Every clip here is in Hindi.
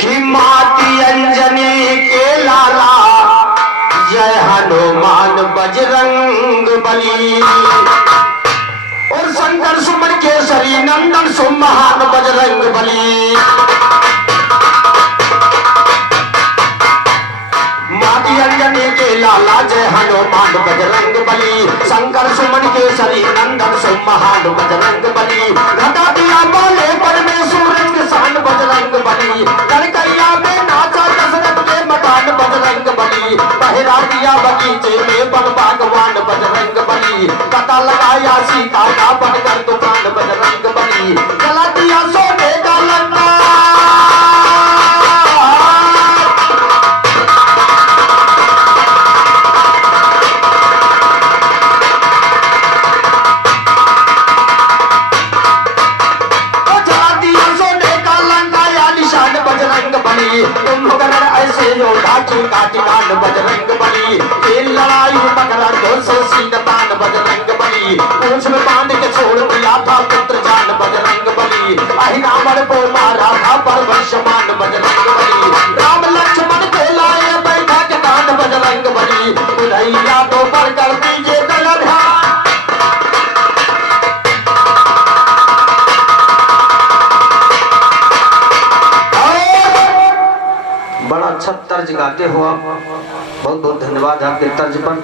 कि माती अंजनी के लाला जय हनुमान बजरंग बली और शंकर सुमन केसरी नंदन सुमहान बजरंग बली। माती अंजनी के लाला जय हनुमान बजरंग बली शंकर सुमन केसरी नंदन सुमहान बजरंग बली। घटा दिया बोले परमेश्वर किसान बजरंग बली कनकैया में नाचा दशरथ के मकान बजरंग बली। पहरा दिया बगीचे में बन बागवान बजरंग बली पता लगाया सीता का बनकर दुकान बजरंग बली। जला दिया सोने का लंका ऐसे योद्धा की काटिकान बजरंग बली। खेल लड़ाई पकड़ा दो सौ सीधतान बजरंग बली। पूंछ में बांध के छोड़ दिया था पुत्र जान बजरंग बली। अहिरावण को मारा था परवशमान बजरंग बली। राम लक्ष्मण के लाए बैठा के कान बजरंग बली। उधैया तो पर कर दीजिए दलधा अच्छा तर्ज गाते हो आप, बहुत बहुत धन्यवाद आपके तर्ज पर।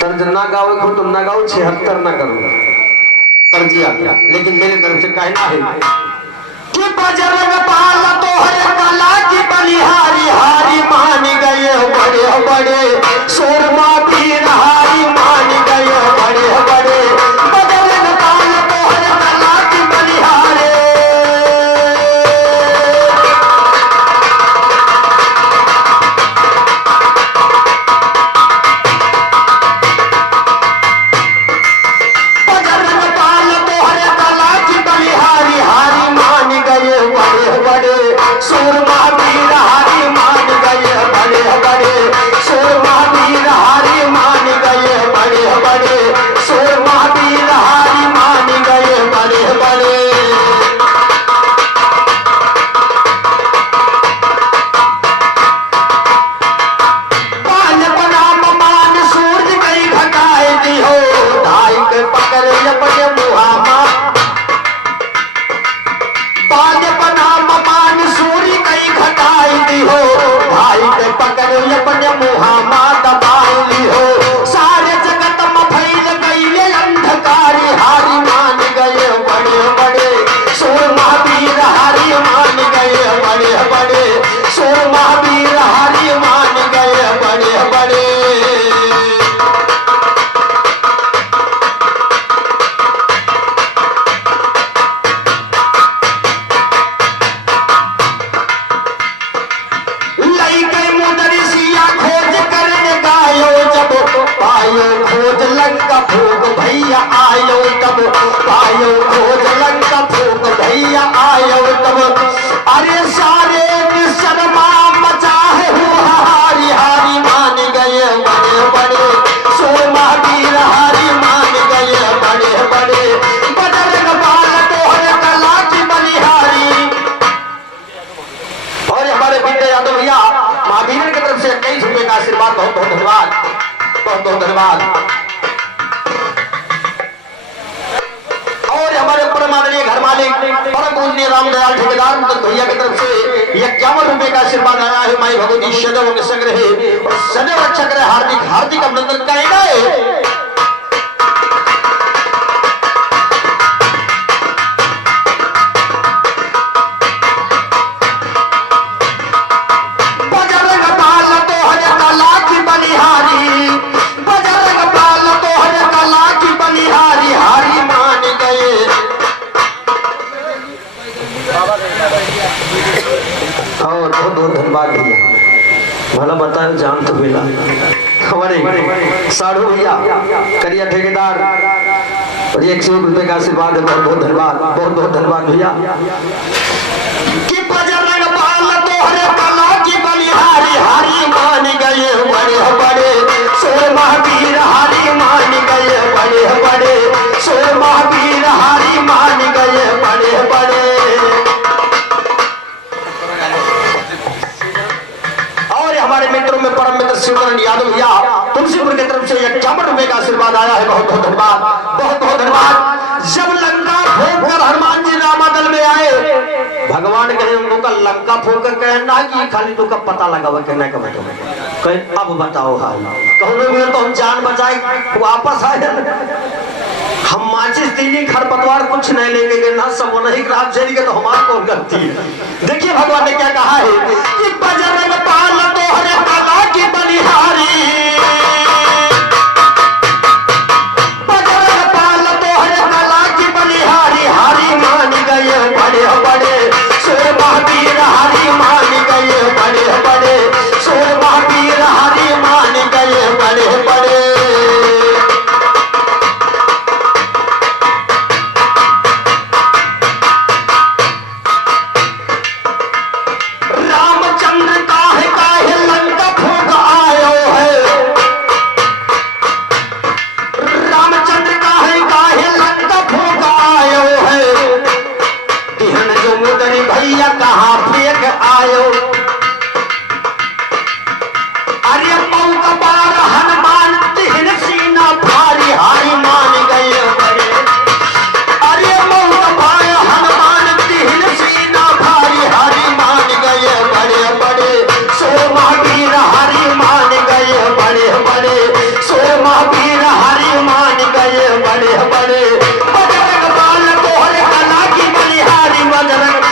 तर्ज ना गाओ तो ना गाओ 76 ना करो तर्ज आ गया, लेकिन मेरे तरफ से कहना है कि बजरंग पाल तो है कला की बलिहारी हारी मान गए बड़े बड़े शोरमा पीर हारी मान गए बड़े बड़े। बजरंग पाल तो है कला की बलिहारी धन्यवाद। और हमारे परमाननीय घर मालिक परम पूजनीय रामदयाल ठेकेदार भैया की तरफ से 51 रुपए का आशीर्वाद आया है। माई भगवती सदैव के संग रहे और सदैव रक्षा करे। हार्दिक हार्दिक अभिनंदन कहेगा। और बहुत बहुत धन्यवाद भैया, भला बताए जान तो मिला। हमारे साधु भैया करिया ठेकेदार और 101 रुपए का आशीर्वाद है। बहुत बहुत धन्यवाद, बहुत बहुत धन्यवाद भैया। कि बजरंग पाल तो हरे कला की बलिहारी हारी मान गए बड़े बड़े सोर महावीर हारी मान गए बड़े बड़े सोर महावीर हारी मान गए बड़े बड़े। मधुकरण यादव भैया तुलसीपुर की तरफ से 51 रुपए का आशीर्वाद आया है। बहुत बहुत धन्यवाद, बहुत बहुत धन्यवाद। जब लंका फूंक कर हनुमान जी रामा दल में आए, भगवान कहे हम लोग का लंका फूंक कर कहना कि खाली तो का पता लगा हुआ कहना का मतलब कहे अब बताओ हाल कहने में तो हम जान बचाए वापस आए। हम माचिस तीनी खरपतवार कुछ नहीं लेके गए ना, सब नहीं रात जल के तो हमारा कौन गलती है। देखिए भगवान ने क्या कहा है कि बजरंग पाल तोहरे काका की बलिहारी, बजरंग पाल तोहरे काका की बलिहारी, हारी मान गए बड़े बड़े शेर महावीर, हारी मान गए बड़े बड़े शेर महावीर, हारी मान गए बड़े बड़े। भैया कहाँ फेंक आयो, अरे मौका बार हनुमान तिहन सीना भारी, हारी मान गए बड़े, अरे मौका बार हनुमान तिहन सीना भारी, हारी मान गए बड़े बड़े सो महावीर, हारी मान गए बड़े बड़े सो महावीर, हारी मान गए बड़े बड़े। बजरंग बाल तोहरे कला की बलिहारी, बजरंग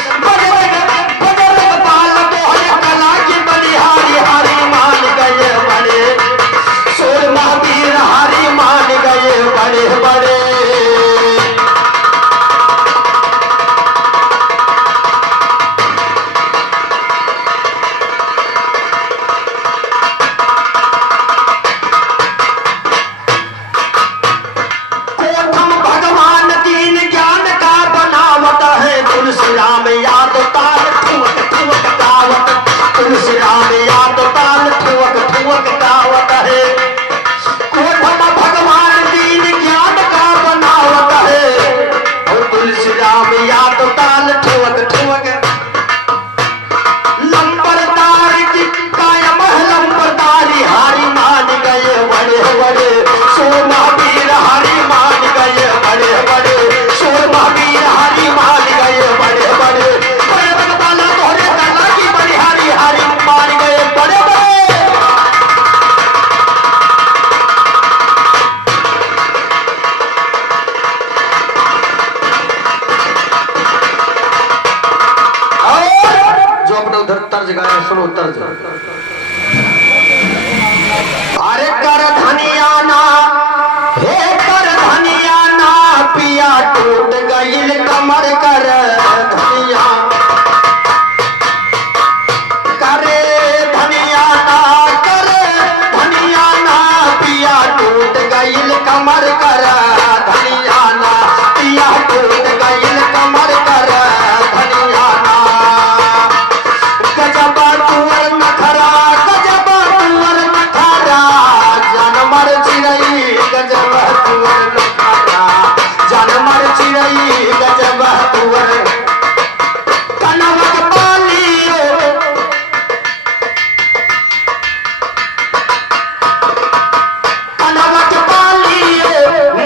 तर्ज गाया सुनो तर्ज। अरे कर धनिया ना, हे कर धनिया ना, पिया टूट गईल कमर कर धनिया, करे धनिया ना, करे धनिया ना, पिया टूट गईल कमर कर धनिया ना, पिया टूट गईल कमर कर धनिया ना। गजब तुअर नखरा, गजब तुअर नखरा, जनमर चिरई गजब तुअर नखरा, जनमर चिरई गजब तुअर। कनवक पालियो, कनवक पालियो,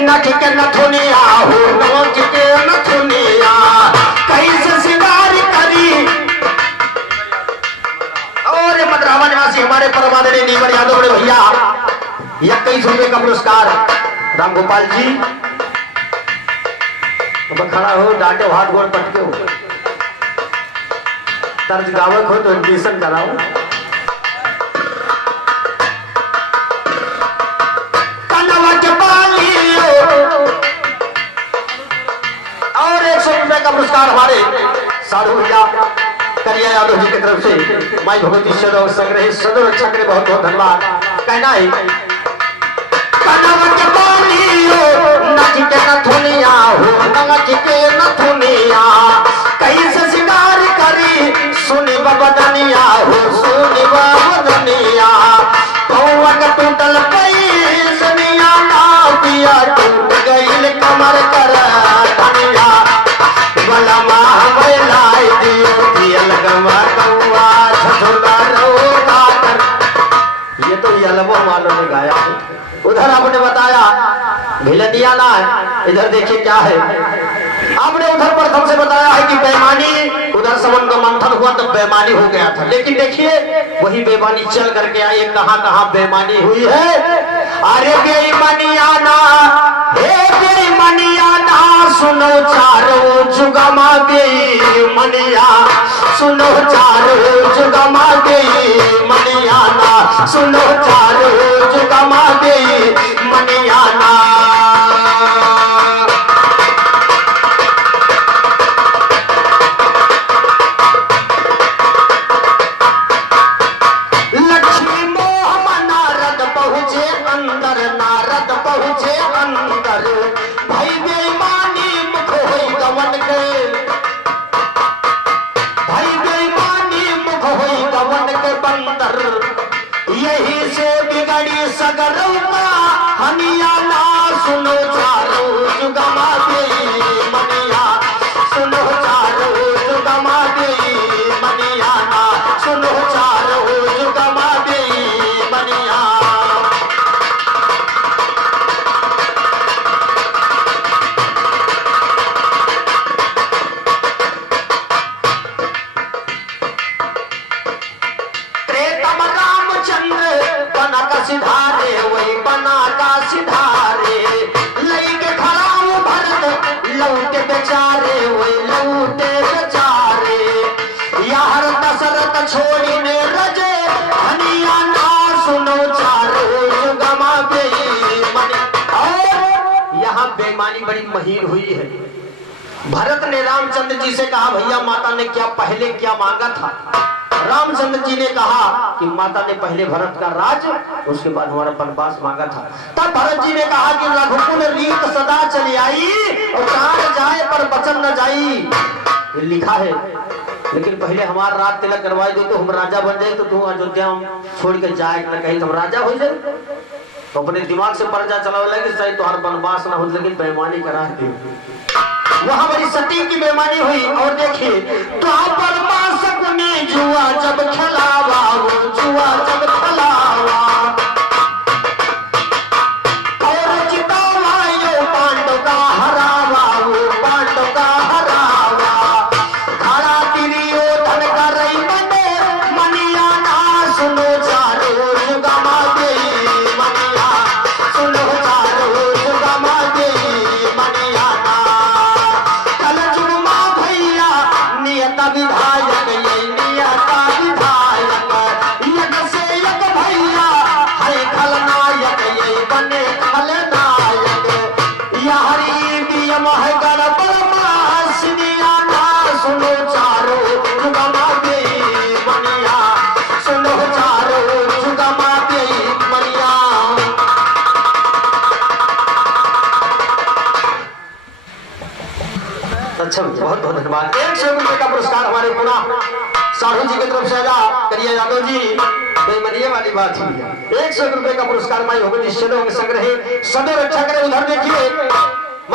नख के नथुनिया हो, नोच के नथुनिया, कैसे शिकार करी। और मद्रावा निवासी हमारे परमादरणीय नीवर यादव बड़े भैया 21 रुपए का पुरस्कार राम गोपाल जी। अब खड़ा हो, डांटे हाथ गोड़ पटके हो, तर्ज गावक हो तो एडमिशन कराओ। कनवक पालियो, और 100 रुपए का पुरस्कार हमारे साधु भैया करिया यादव जी की तरफ से माई भगवती सदौ संग्रह सदौ रक्षा करे बहुत बहुत धन्यवाद। कहना है कनवक पालियो, नच के नथुनिया हो, नच के नथुनिया, कैसे शिकार करी सुनी बदनिया हो, सुनी बदनिया, पौवक टूटल पैसनिया ना, पिया टूट गईल कमर कर धनिया, बलमा बैलाई दियो दियल गमा कौआ छछुला रो काकर। ये तो है। इधर देखिए क्या है, आपने उधर प्रथम से बताया है कि बेईमानी, उधर समन का मंथन हुआ तो बेईमानी हो गया था, लेकिन देखिए वही बेईमानी चल करके आई, कहां कहां बेईमानी हुई है। अरे बेईमानियाना, हे बेईमानियाना, सुनो चारों जुगमा बेईमानिया, सुनो चारों जुगमा बेईमानियाना, सुनो चारों जुगमा बेईमानियाना। यही से बिगड़ी सगरौना हनियाना, सुनो चारो जुगमा बेईमानिया, सुनो चारो जुगमा बेईमानियाना, सुनो चारो जुगमा बेईमानिया। बना का सिधारे, वही बना का सिधारे, लई के खड़ाऊ भरत लौटे बेचारे, वही लौटे बेचारे। यार दशरथ छोड़ी ने रजे हनियाना, सुनो चारो जुगमा बेईमानी। और यहाँ बेईमानी बड़ी महीन हुई है। भरत ने रामचंद्र जी से कहा, भैया माता ने क्या पहले क्या मांगा था। रामचंद्र जी ने कहा कि माता ने पहले भरत का राज, उसके बाद हमारा वनवास मांगा था। तब भरत जी ने कहा कि रघुकुल रीत सदा चली आई, और प्राण जाए पर वचन न जाई, ये लिखा है। लेकिन पहले हमारा राज तिलक करवाई दो तो हम राजा बन जाए, तो तू अयोध्या छोड़ के जाए न कहीं तुम राजा हो जाए। तो अपने दिमाग से पर्जा चलावे लगे, सही तुम्हारा वनवास न हो, लेकिन बेईमानी करा दी। वहां बड़ी सती की बेईमानी हुई। और देखिए तो ने जुआ जब खिलावा, वो जुआ जब खिलावा, और जितावा यो पांडव का हरावा, वो पांडव का हरावा। खड़ा दुर्योधन का रही बने मनियाना, सुनो चारो जुगमा बेईमानिया, सुनो चारो जुगमा बेईमानियाना। कल जुगमा भैया नियत विधायक, सुनो चारो जुगमा बेईमानिया, सुनो चारो जुगमा बेईमानिया। अच्छा, बहुत बहुत धन्यवाद। 100 रुपए का पुरस्कार हमारे पुनः साधु जी की तरफ से अदा करिए। यादव जी बेईमानी वाली बात हुई। 100 रुपए का पुरस्कार माई होगी निश्चलों के संग्रह सदैव रक्षा करे। उधर देखिए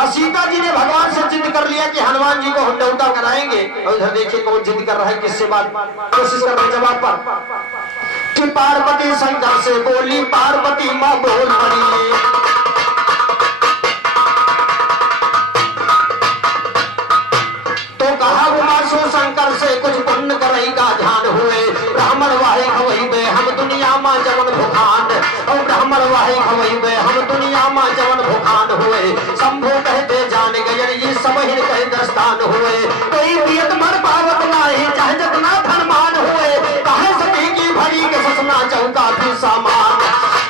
सीता जी ने भगवान से जिद कर लिया कि हनुमान जी को हम न्योता कराएंगे, और इधर देखिए कौन जिद कर रहा है, किससे बात कोशिश कर रहे जवाब पर कि पार्वती शंकर से बोली, पार्वती माँ बोल पड़ी। तो कहा उमासु शंकर से कुछ पुण्य करेगा ध्यान हुए, ब्राह्मण वाहे खवई बे हम दुनिया माँ जवन भुखान, और ब्राह्मण वाहे खवई बे हम दुनिया माँ जवन भुखान हुए। शंभु कहते जान गए ये सब ही कहे दस्तान हुए, कोई पियत मर पावत नाही, चाहे जितना धनमान हुए। कहे सती की भरी के ससना चौका भी सामान,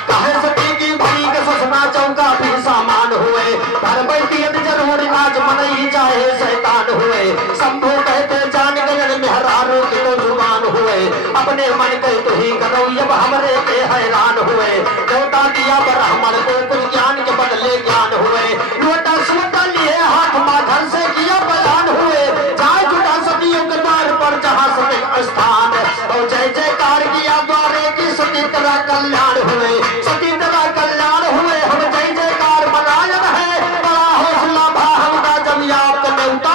कहे सती की भरी के ससना चौका भी सामान हुए। पर बैठियत जरूर आज मन ही चाहे शैतान हुए। शंभु कहते जान गए मेहरारू की तो जुबान हुए, अपने मन के तो ही करो अब हमरे के हैरान हुए। न्योता दिया ब्राह्मण को कुछ ज्ञान के बदले ज्ञान हुए, लोटा सुटा लिए हाथ माधर से किया बयान हुए। जहाँ जुटा सतियों के द्वार पर जहाँ सती स्थान, और जय जयकार किया द्वारे की सती तेरा कल्याण हुए, सती तेरा कल्याण हुए। हम जय जयकार बनाए रहे, बड़ा हौसला भा हमका जब याद न्योता।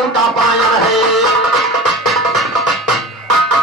देवता पायन है।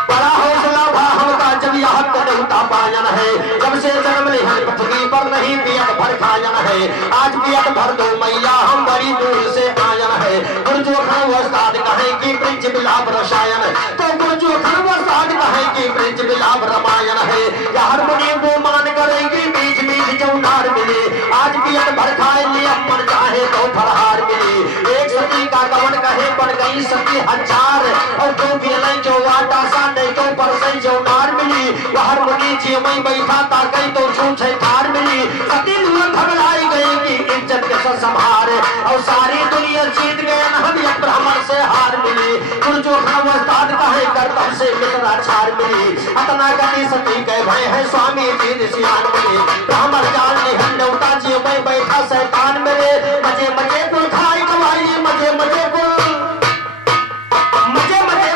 बड़ा हौसला भा हमका जब यह देवता पायन है। जब से जन्म ले पृथ्वी पर नहीं पियत भर खायन है। आज पियत भर दो मैया हम बड़ी दूर से आयन है। गुरजोखन वस्ताद कहे कि ब्रिज बिलाप रसायन, तो गुरजोखन वस्ताद कहे कि ब्रिज बिलाप रामायण है। यार मुनि वो मान करेगी बीच बीच जौनार मिले। आज पियत भर खाए लिए मन चाहे तो फरहार मिले। एक सती का गवन कहे बन गई सती हजार, और दो पियले जो वाटा सा नहीं तो परसई जौनार मिली। बाहर मुनि जी मई बैठा ताकई तो छूछे थार मिली। सती लुआ घबराई गई कि इज्जत के संभार, और सारी दुनिया जीत गए हम ब्राह्मण से हार मिली। गुरजोखन वस्ताद कहे कर्तव्य से मित्रा छार मिली। अतना गति सती कह भय है स्वामी जी ऋषियान मिले। ब्राह्मण जान निहन देवता जी में बैठा शैतान मेरे। मजे मजे कुल खाई गवाई मजे मजे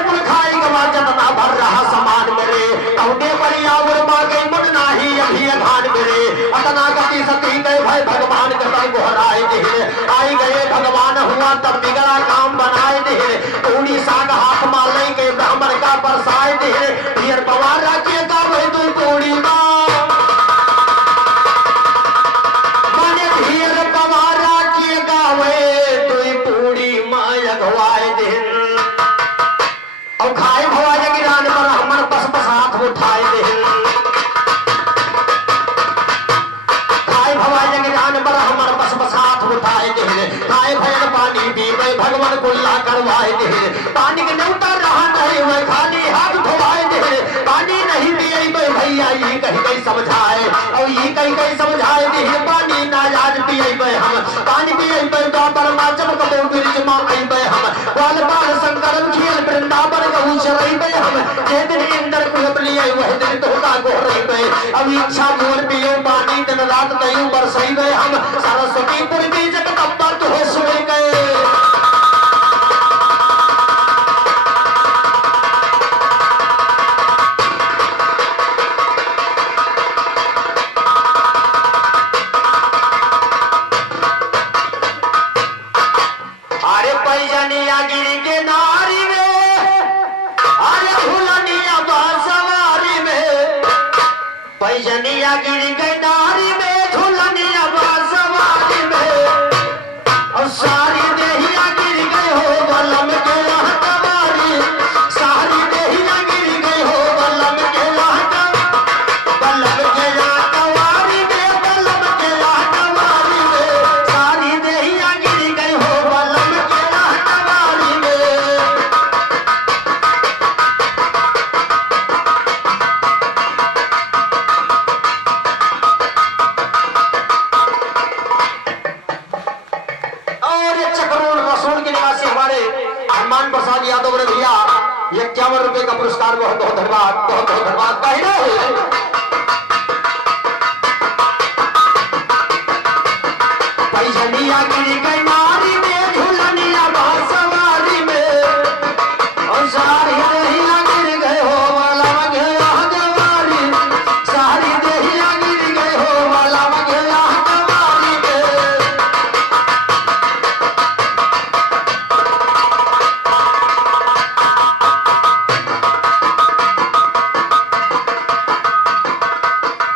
कुल खाई गवा जतना भर रहा समान मेरे। कौटे बढ़िया उर्मा के मुन नाही अभी अधान मेरे। अतना गति सती कह भय भगवान कथा गोहराए दिहे। आई गए भगवान हुआ तब बिगड़ा काम बनाए दिहे। पूरी साग हाथ माले के ब्राह्मण का बरसाए दिहे। फिर पवार राज्य का वही तू पूरी माने धीर पवार राज्य का वही तू पूरी माय अगवाए दिन। और खाए भवा गिरान ब्राह्मण बस बस हाथ उठाए दिन। खाए भवा गिरान ब्राह्मण बस बस हाथ उठाए दिन। खाए भैन पानी पीवे भगवान कुल्ला करवाए दे। पानी के न्यूता रहा नहीं हुए खाली हाथ धोवाए दे। पानी नहीं पिए भैया ये कहीं कहीं समझाए, और ये कहीं कहीं समझाए दे। पानी ना आज पिए हम पानी पिए परमा जब कबो ब्रिज मां आई हम। बाल बाल संकरम खेल वृंदावन कहूँ चरई हम। जे दिन इंद्र को लिए वह दिन तोता गोहरई। अब इच्छा मोर पियो पानी दिन रात नहीं बरसई हम। सरस्वती पुर की जगदम्बा तो सुन गए। अरे पैजनिया गिरी के नारी में, अरे भुलनिया बासवारी में। पैजनिया गिरी के नारी में झुलनिया बासवारी में। और सारी देहिया गिर गई हो बलम के लहकवारी। सारी देहिया गिर गई हो बलम के बलम के लहकवारी में। बलम के लहकवारी में सारी देहिया गिर गई हो बलम के लहकवारी में। हनुमान प्रसाद यादव ने दिया 51 रुपए का पुरस्कार। बहुत बहुत धन्यवाद, बहुत बहुत धन्यवाद। पैजनिया गिरी गई नारी में झुलनिया बासवारी में। और सारी देहिया गिर गए हो वाला घेरा गवारी। सारी देहिया गिर गए हो वाला घेरा गवारी में।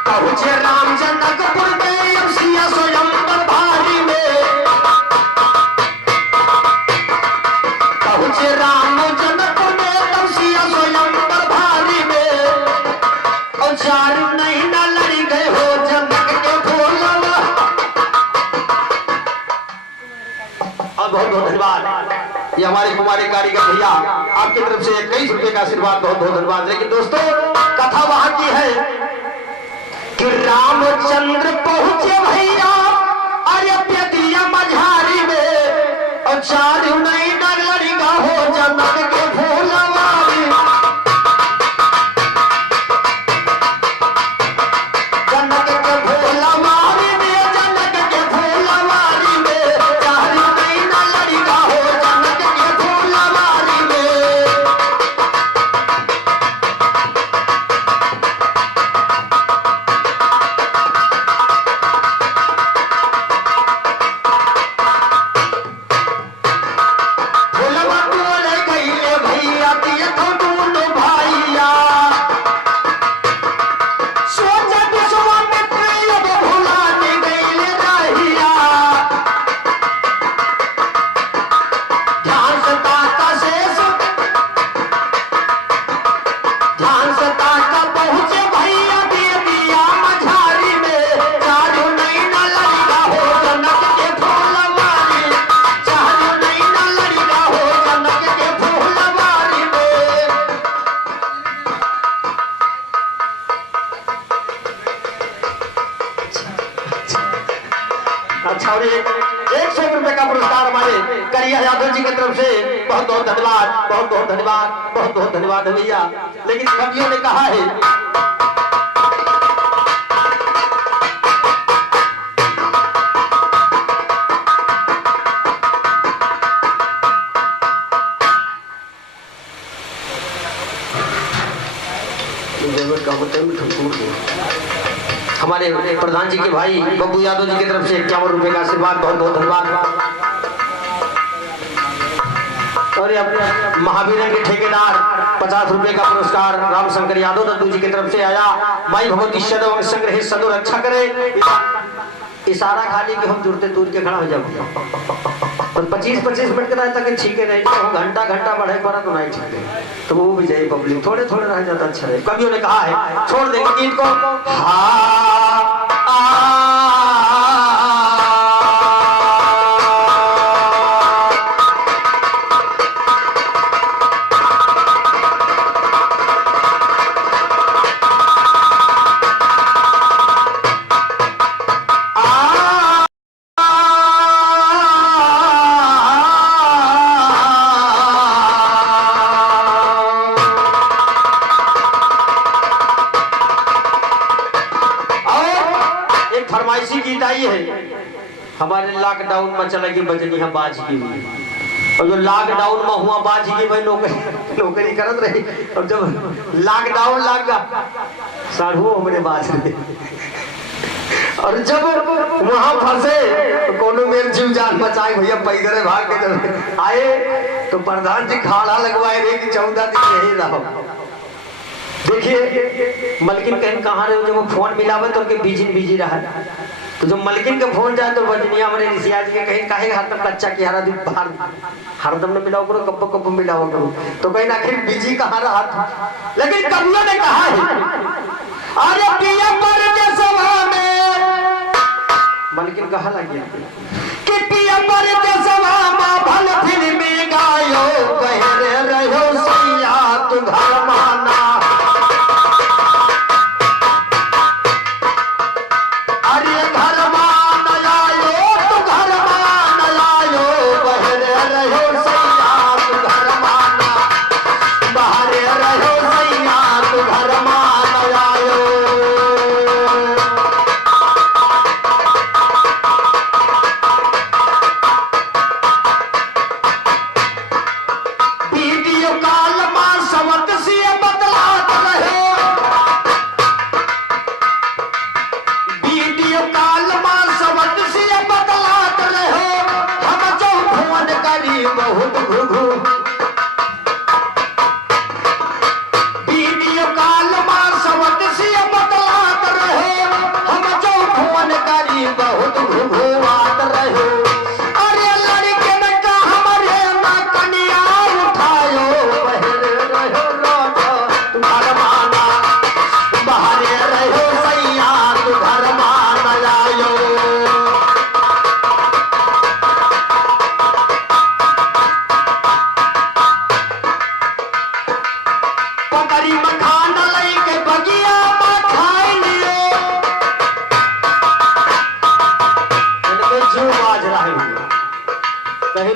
पहुंचे राम जनकपुर के अब सिया स्वयंवर भारी में। पहुंचे राम जनकपुर में तब सिया स्वयंवर भारी में। और चारू नहीं न लड़ी गए हो जनक के फूलवा। और बहुत बहुत धन्यवाद। ये हमारे कुमारी कारीगर भैया आपकी तरफ से 21 रुपए का आशीर्वाद, बहुत बहुत धन्यवाद। लेकिन दोस्तों कथा वहां की है कि रामचंद्र पहुंचे भैया अरे दिया मझारी में। और चारू नहीं नगरी का हो जनक के फूलवारी। जनक के फूलवारी में जनक के फूलवारी में। चारू नहीं नगरी का हो जनक के फूलवारी में। अच्छा। और 100 रुपए का पुरस्कार हमारे करिया यादव जी की तरफ से बहुत बहुत धन्यवाद, बहुत बहुत धन्यवाद, बहुत बहुत धन्यवाद है भैया। लेकिन कवियों ने कहा है हमारे प्रधान जी के भाई बब्बू यादव जी की तरफ से 51 रुपए का आशीर्वाद, बहुत बहुत धन्यवाद। और अपने महावीर के ठेकेदार 50 रुपए का पुरस्कार रामशंकर यादव दद्दू जी की तरफ से आया। माई भगवती सदैव संग्रह सदैव रक्षा करे। इशारा खाली कि हम जुड़ते दूर के खड़ा हो जाओ और 25-25 मिनट के रहता कि ठीक है नहीं तो घंटा घंटा बढ़े पड़ा तो नहीं ठीक है तो वो भी जाए पब्लिक थोड़े थोड़े रह जाता अच्छा रहे। कवियों ने कहा है छोड़ देंगे गीत को। फरमाइशी गीत आई है हमारे लॉकडाउन में चलेगी बजनी हम बाज की और जो लॉकडाउन में हुआ बाज की भाई नौकरी करत रही और जब लॉकडाउन लग गया साढ़ू हमरे बाज रहे और जब वहां फंसे तो कोनो में जीव जान बचाए भैया पैदल भाग के जब आए तो प्रधान जी खाड़ा लगवाए रे कि 14 दिन यही रहो। देखिए मलकिन कहीं कहाँ रहे जब फोन मिलावे तो उनके बिजी रहा तो जब मलकिन के फोन जाए तो बजनिया हमारे ऋषिया जी के कहीं काहे हरदम कच्चा की हरा दिन बाहर हरदम न मिलाओ करो कब कब मिलाओ करो तो कहीं आखिर बिजी कहाँ रहा था। लेकिन कवियों ने कहा है अरे पिया पर के सभा में मलकिन कहा लगी कि पिया पर के सभा में भल फिल्म गायो कह रहो सैया तू घर माना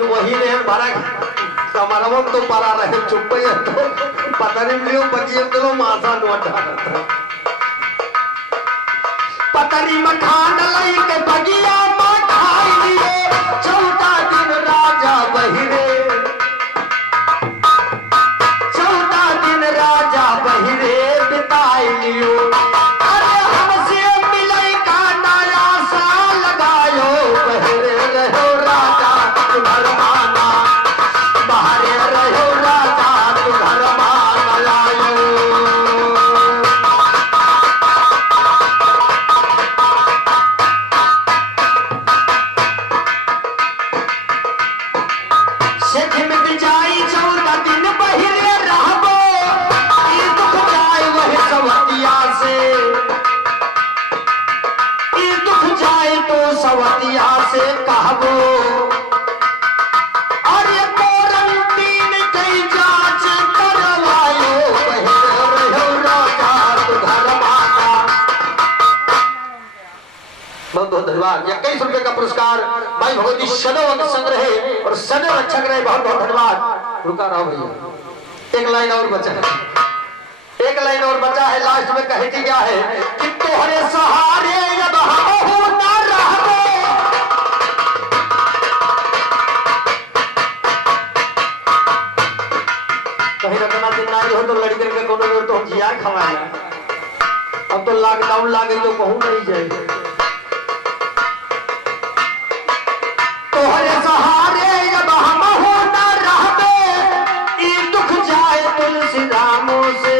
वही ने भरा कमरवा तो परा रहे चुप ही तो पता नहीं लियो बगिए तो मासा नोटा पतरी मखान लई के बगिया में खाई लियो 14 दिन राजा बहिरे 14 दिन राजा बहिरे बिताई लियो। अरे हमसे मिलई का नया साल लगायो बहिरे रहो राजा घर माना बाहरे रहो राजा घर माना लायो। सवतिया से कहबो और ये क्वारंटीन की जांच करवायो रहो राजा तू घर माना। बहुत बहुत धन्यवाद। 21 रुपए का पुरस्कार भाई भगवती सदैव अंग संग रहे और सदैव रक्षक रहे, बहुत बहुत धन्यवाद। रुका रहा भैया, एक लाइन और बचा है, एक लाइन और बचा है। लास्ट में कहती क्या है कि तोहरे सहारे जब हम हो ना रहबे, कहीं रखना दिन नहीं हो तो लड़कन के कोनो में तो हम जिया खवाया। अब तो लॉकडाउन लागे तो कहूं नहीं जाए। तोहरे सहारे जब हम हो ना रहबे, ई दुख जाए तुलसी रामों से,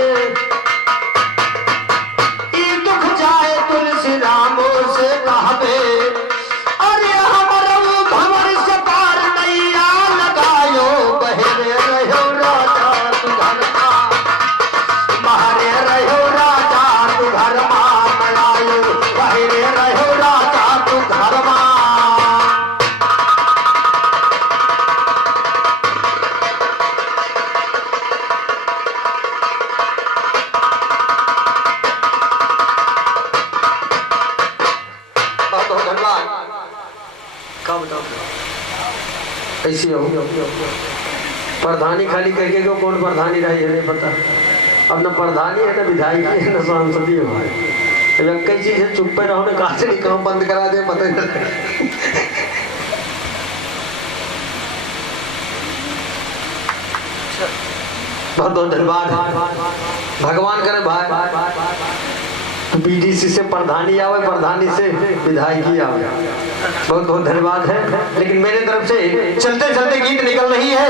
ई दुख जाए तुलसी रामों से कहबे। अरे हमरो भंवर से पार नैया लगायो, बहरे रहो राजा तू घर में, बहरे रहो राजा तू घर में, मनायो बहरे रहो राजा तू घर में। ऐसी हो प्रधानी खाली कह के कौन प्रधानी रही है नहीं पता। अब न प्रधानी है न विधायक है न सांसदी है। कई चीज है, चुप पे रहो ना, कहा से नहीं काम बंद करा दे पता बहुत बहुत धन्यवाद। भगवान करे भाई बीडीसी से प्रधानी आवे, प्रधानी से विधायकी आवे, बहुत बहुत धन्यवाद है। लेकिन मेरे तरफ से चलते चलते गीत निकल रही है।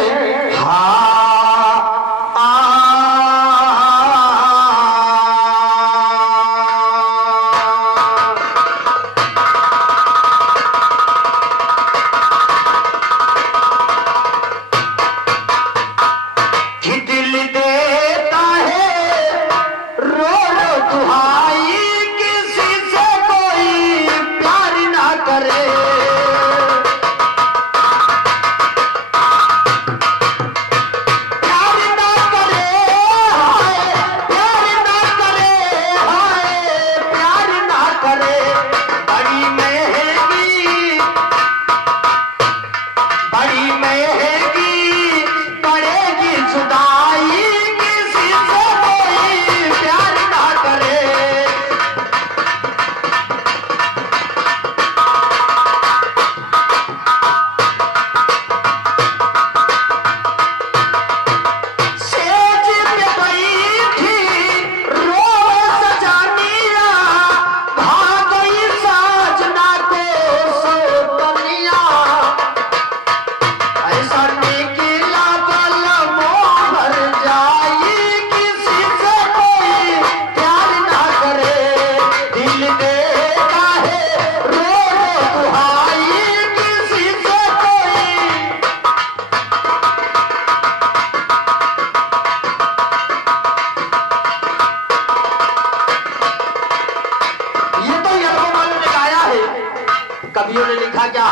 कवियों ने लिखा क्या,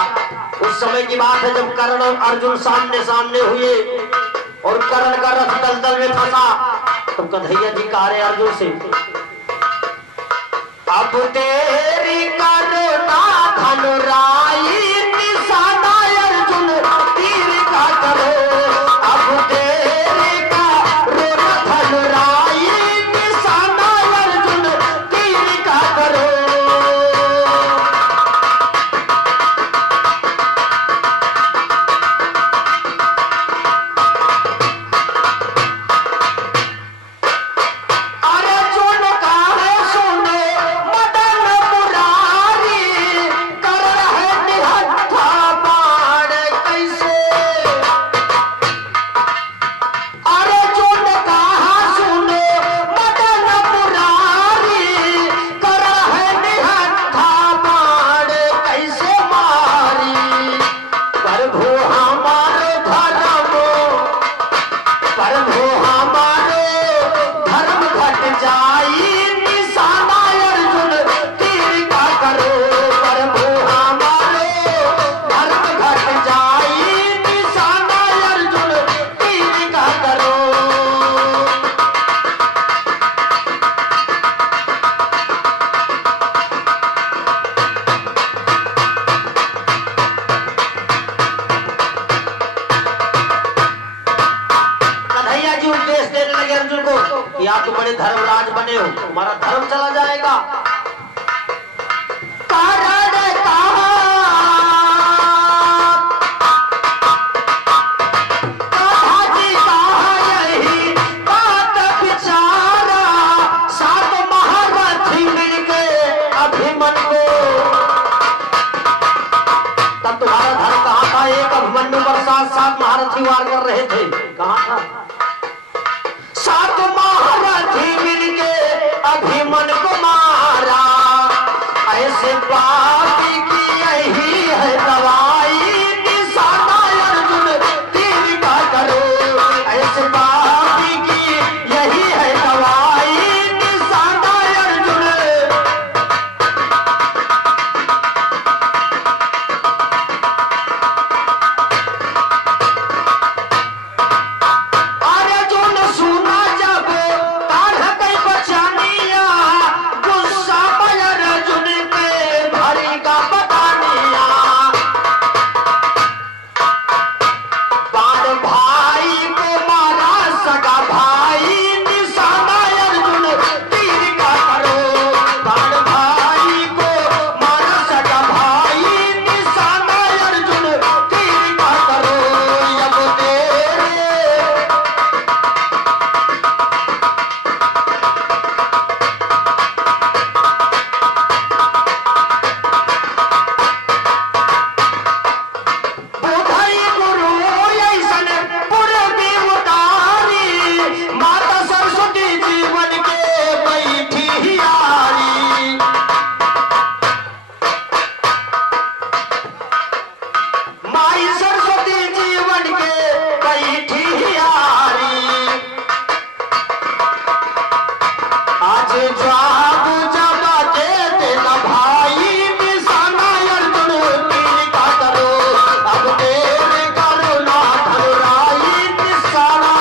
उस समय की बात है जब कर्ण और अर्जुन सामने सामने हुए और कर्ण का रथ दलदल में फंसा, तो कन्हैया जी कह रहे अर्जुन से, अब तेरी करुणा धनुराई निशाना अर्जुन तीर का करो, अब तेरी करुणा धनुराई निशाना अर्जुन तीर का करो। बने धर्मराज बने हो, तुम्हारा धर्म चला जाएगा। कारण कहा जी कहा यही बात विचारा, सात महारथी मिलके अभिमन्यु। तब तुम्हारा धर्म कहाँ था? एक अभिमन्यु पर सात महारथी वार कर रहे थे, कहाँ था? सात महारथी मिलके अभिमन्यु को मारा, ऐसे पापी की यही है दवाई, निशाना अर्जुन तीर का करो। ऐसे पापी की यही है दवाई, निशाना अर्जुन। अर्जुन सुना जब कान्हा कई बचानिया, गुस्सा में अर्जुन पे भरी का बतानिया। बाण भाई को मारा सगा भाई, निशाना अर्जुन तीर का करो। बाण भाई को मारा सगा भाई, निशाना अर्जुन तीर का करो। अब तेरे बुधाई गुरु ऐसन पूर्वी उतारी, माता सरस्वती जीवन के बैठी हियारी। माई सरस्वती जीवन के बैठी हियारी। आज जाग जगा के तेरा भाई, निशाना अर्जुन तीर का करो। अब तेरे करो ना धनुराई, निशाना।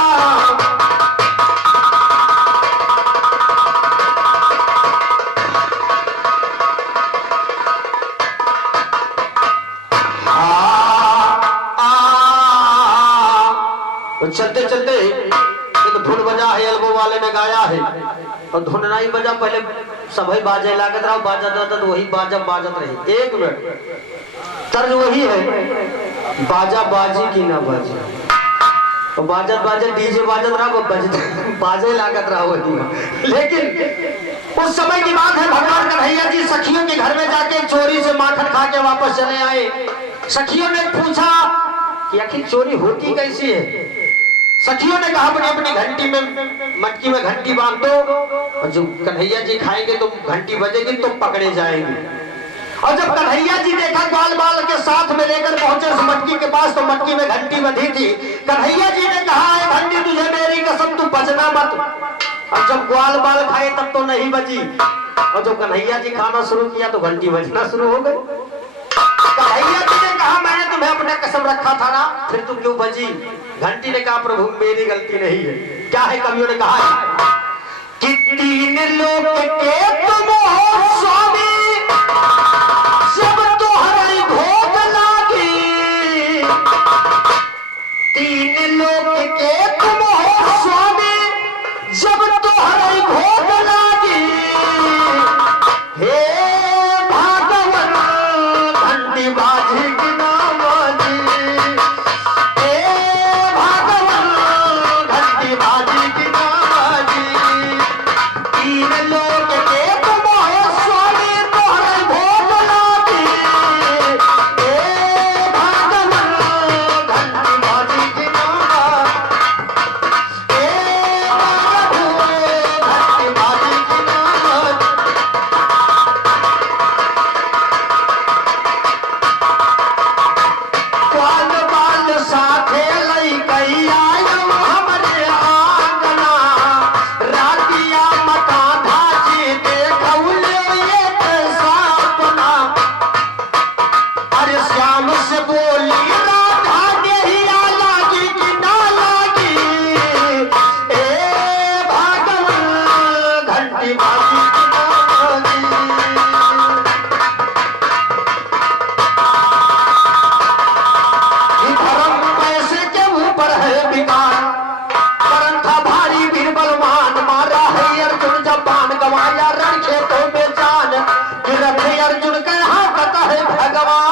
तो चलते चलते एक धुन बजा है, एल्बो वाले ने गाया है, और धुन नहीं बजा, पहले सभी बाजे लागत रहा, बाजा था तो वही बाजा बाजत रही। एक मिनट, तर्ज वही है, बाजा बाजी की ना बाजी, और बाजत बाजे डीजे बाजत रहा, वो बाजे लागत रहा वही। लेकिन उस समय की बात है, भगवान कन्हैया जी सखियों के घर में जाके चोरी से माखन खा के वापस चले आए। सखियों ने पूछा कि आखिर चोरी होती कैसी है? सखियों ने कहा अपनी अपनी घंटी में, मटकी में घंटी बांध दो, और जब कन्हैया जी खाएंगे तो घंटी बजेगी तो पकड़े जाएंगे। और जब कन्हैया जी देखा ग्वाल बाल के साथ में लेकर पहुंचे उस मटकी के पास, तो मटकी में घंटी बंधी थी। कन्हैया जी ने कहा, ए घंटी तुझे मेरी कसम, तू बजना मत। और जब ग्वाल बाल खाए तब तो नहीं बजी, और जब कन्हैया जी खाना शुरू किया तो घंटी बजना शुरू हो गई। कन्हैया जी ने कहा, मैंने तुम्हें अपना कसम रखा था ना, फिर तुम क्यों बजी? घंटी ने कहा, प्रभु मेरी गलती नहीं है। क्या है? कवियों ने कहा है कि तीन लोक के तुम हो स्वामी, जब तुम्हारी भोग लागी। तीन लोक के तुम हो स्वामी, जब तुम्हारी भोग लागी। हे भागवन घंटी बाजी की ना बाजी, हे भागवन घंटी बाजी की ना बाजी। तीन लोक के तुम भगवान